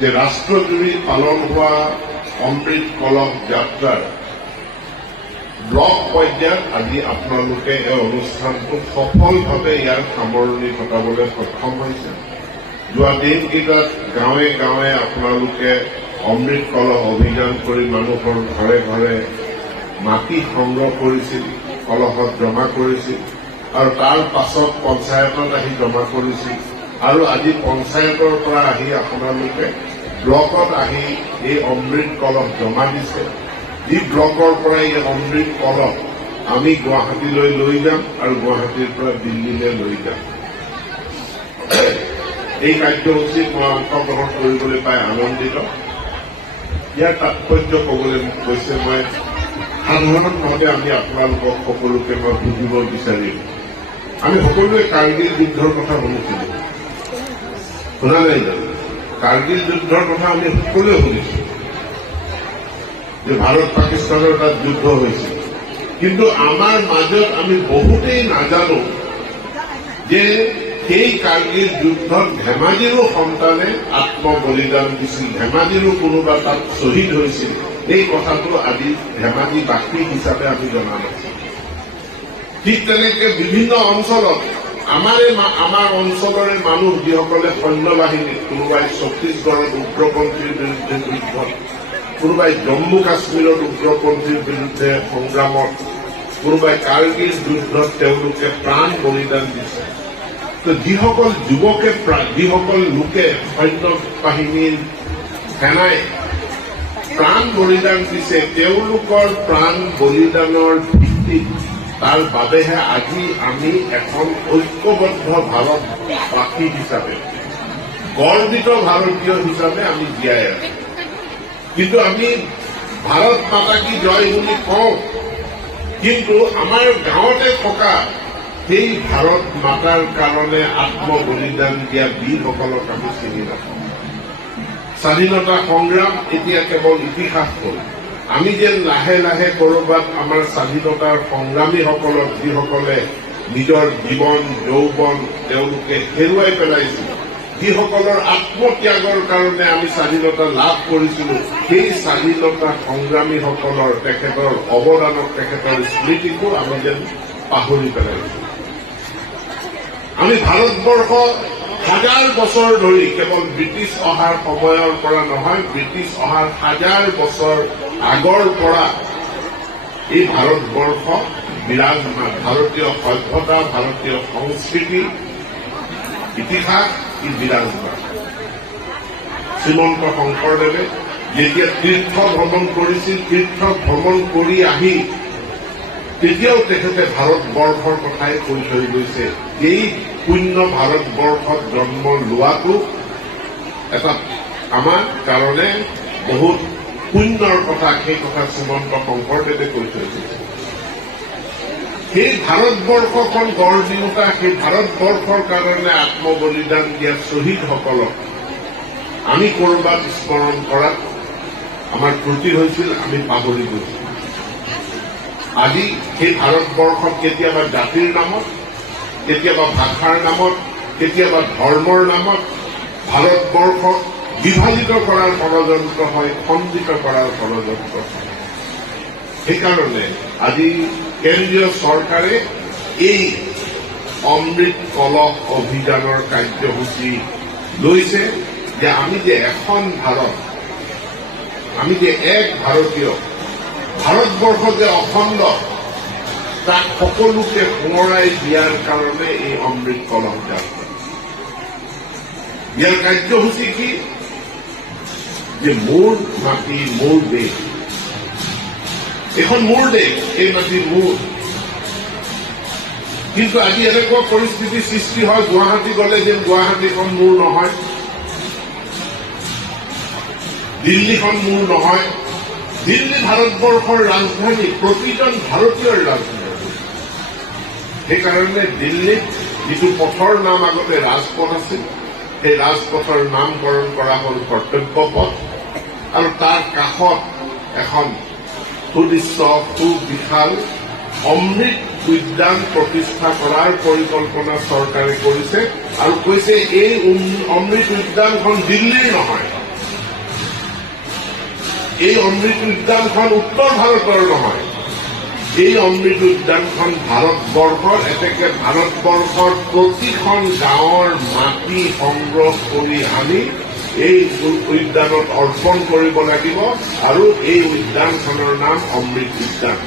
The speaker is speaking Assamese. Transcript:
যে ৰাষ্ট্ৰজুৰি পালন হোৱা অমৃত কলহ যাত্ৰাৰ ব্লক পৰ্যায়ত আজি আপোনালোকে এই অনুষ্ঠানটো সফলভাৱে ইয়াৰ সামৰণি ঘটাবলৈ সক্ষম হৈছে। যোৱা দিনকেইটাত গাঁৱে গাঁৱে আপোনালোকে অমৃত কলহ অভিযান কৰি মানুহৰ ঘৰে ঘৰে মাটি সংগ্ৰহ কৰিছিল, কলহত জমা কৰিছিল আৰু তাৰ পাছত পঞ্চায়তত আহি জমা কৰিছিল আৰু আজি পঞ্চায়তৰ পৰা আহি আপোনালোকে ব্লকত আহি এই অমৃত কলহ জমা দিছে। যি ব্লকৰ পৰা এই অমৃত কলহ আমি গুৱাহাটীলৈ লৈ যাম আৰু গুৱাহাটীৰ পৰা দিল্লীলৈ লৈ যাম। এই কাৰ্যসূচীত মই অংশগ্ৰহণ কৰিবলৈ পাই আনন্দিত। ইয়াৰ তাৎপৰ্য কবলৈ মোক কৈছে, মই সাধাৰণভাৱে আমি আপোনালোকক সকলোকে মই বুজিব বিচাৰিম। আমি সকলোৱে কাৰ্গিল যুদ্ধৰ কথা শুনিছিলো, শুনা নাই জানো? কাৰ্গিল যুদ্ধৰ কথা আমি সকলোৱে শুনিছো যে ভাৰত পাকিস্তানৰ তাত যুদ্ধ হৈছিল, কিন্তু আমাৰ মাজত আমি বহুতেই নাজানো যে সেই কাৰ্গিল যুদ্ধত ধেমাজিৰো সন্তানে আত্মবলিদান দিছিল, ধেমাজিৰো কোনোবা তাত শ্বহীদ হৈছিল। এই কথাটো আজি ধেমাজিবাসী হিচাপে আমি জনা নাছিল। ঠিক তেনেকে বিভিন্ন অঞ্চলত আমাৰ অঞ্চলৰে মানুহ যিসকলে সৈন্যবাহিনীত, কোনোবাই ছত্তীশগড়ত উগ্ৰপন্থীৰ বিৰুদ্ধে যুদ্ধত, কোনোবাই জম্মু কাশ্মীৰত উগ্ৰপন্থীৰ বিৰুদ্ধে সংগ্ৰামত, কোনোবাই কাৰ্গিল যুদ্ধত তেওঁলোকে প্ৰাণ বলিদান দিছে। তো যিসকল যুৱকে, যিসকল লোকে সৈন্য বাহিনীৰ সেনাই প্ৰাণ বলিদান দিছে, তেওঁলোকৰ প্ৰাণ বলিদানৰ ভিত্তিত তাৰ বাবেহে আজি আমি এখন ঐক্যবদ্ধ ভাৰতবাসী হিচাপে, গৰ্বিত ভাৰতীয় হিচাপে আমি জীয়াই আছো। কিন্তু আমি ভাৰত মাতা কি জয় বুলি কওঁ, কিন্তু আমাৰ গাঁৱতে থকা সেই ভাৰত মাতাৰ কাৰণে আত্মবলিদান দিয়া বীৰসকলক আমি চিনি নাপাওঁ। স্বাধীনতা সংগ্ৰাম এতিয়া কেৱল ইতিহাস হ'ল। আমি যেন লাহে লাহে কৰবাত আমাৰ স্বাধীনতাৰ সংগ্ৰামীসকলক, যিসকলে নিজৰ জীৱন যৌৱন তেওঁলোকে হেৰুৱাই পেলাইছিল, যিসকলৰ আত্মত্যাগৰ কাৰণে আমি স্বাধীনতা লাভ কৰিছিলো, সেই স্বাধীনতা সংগ্ৰামীসকলৰ, তেখেতৰ অৱদানক, তেখেতৰ স্মৃতিকো আমি যেন পাহৰি পেলাইছো। আমি ভাৰতবৰ্ষ হাজাৰ বছৰ ধৰি, কেৱল ব্ৰিটিছ অহাৰ সময়ৰ পৰা নহয়, ব্ৰিটিছ অহাৰ হাজাৰ বছৰ আগৰ পৰা এই ভাৰতবৰ্ষ বিৰাজমান। ভাৰতীয় সভ্যতা, ভাৰতীয় সংস্কৃতি, ইতিহাস ই বিৰাজমান। শ্ৰীমন্ত শংকৰদেৱে যেতিয়া তীৰ্থ ভ্ৰমণ কৰিছিল, তীৰ্থ ভ্ৰমণ কৰি আহি তেতিয়াও তেখেতে ভাৰতবৰ্ষৰ কথাই কৈ থৈ গৈছে। এই পুণ্য ভাৰতবৰ্ষত জন্ম লোৱাটো এটা আমাৰ কাৰণে বহুত পুণ্যৰ কথা, সেই কথা শ্ৰীমন্ত শংকৰদেৱে কৈ থৈছিল। সেই ভাৰতবৰ্ষখন গঢ় দিওঁতা, সেই ভাৰতবৰ্ষৰ কাৰণে আত্মবলিদান দিয়া শ্বহীদসকলক আমি কৰবাত স্মৰণ কৰাত আমাৰ ত্ৰুটি হৈছিল, আমি পাহৰি গৈছিল। আজি সেই ভাৰতবৰ্ষত কেতিয়াবা জাতিৰ নামত, কেতিয়াবা ভাষাৰ নামত, কেতিয়াবা ধৰ্মৰ নামত ভাৰতবৰ্ষক বিভাজিত কৰাৰ ষড়যন্ত্ৰ হয়, খণ্ডিত কৰাৰ ষড়যন্ত্ৰ হয়। সেইকাৰণে আজি কেন্দ্ৰীয় চৰকাৰে এই অমৃত কলহ অভিযানৰ কাৰ্যসূচী লৈছে যে আমি যে এখন ভাৰত, আমি যে এক ভাৰতীয়, ভাৰতবৰ্ষ যে অখণ্ড, তাক সকলোকে সোঁৱৰাই দিয়াৰ কাৰণে এই অমৃত কলহ যাত্ৰা। ইয়াৰ কাৰ্যসূচী কি? যে মোৰ মাটি মোৰ দেশ, এখন মোৰ দেশ, এই মাটি মোৰ। কিন্তু আজি এনেকুৱা পৰিস্থিতিৰ সৃষ্টি হয়, গুৱাহাটী গলে যেন গুৱাহাটীখন মোৰ নহয়, দিল্লীখন মোৰ নহয়। দিল্লী ভাৰতবৰ্ষৰ ৰাজধানী, প্ৰতিজন ভাৰতীয়ৰ ৰাজধানী। সেইকাৰণে দিল্লীত যিটো পথৰ নাম আগতে ৰাজপথ আছিল, সেই ৰাজপথৰ নামকৰণ কৰা হল কৰ্তব্য পথ, আৰু তাৰ কাষত এখন সুদৃশ্য সুবিশাল অমৃত উদ্যান প্ৰতিষ্ঠা কৰাৰ পৰিকল্পনা চৰকাৰে কৰিছে, আৰু কৈছে এই অমৃত উদ্যানখন দিল্লীৰ নহয়, এই অমৃত উদ্যানখন উত্তৰ ভাৰতৰ নহয়, এই অমৃত উদ্যানখন ভাৰতবৰ্ষৰ, এতেকে ভাৰতবৰ্ষৰ প্ৰতিখন গাঁৱৰ মাটি সংগ্ৰহ কৰি আনি এই উদ্যানত অৰ্পণ কৰিব লাগিব, আৰু এই উদ্যানখনৰ নাম অমৃত উদ্যান।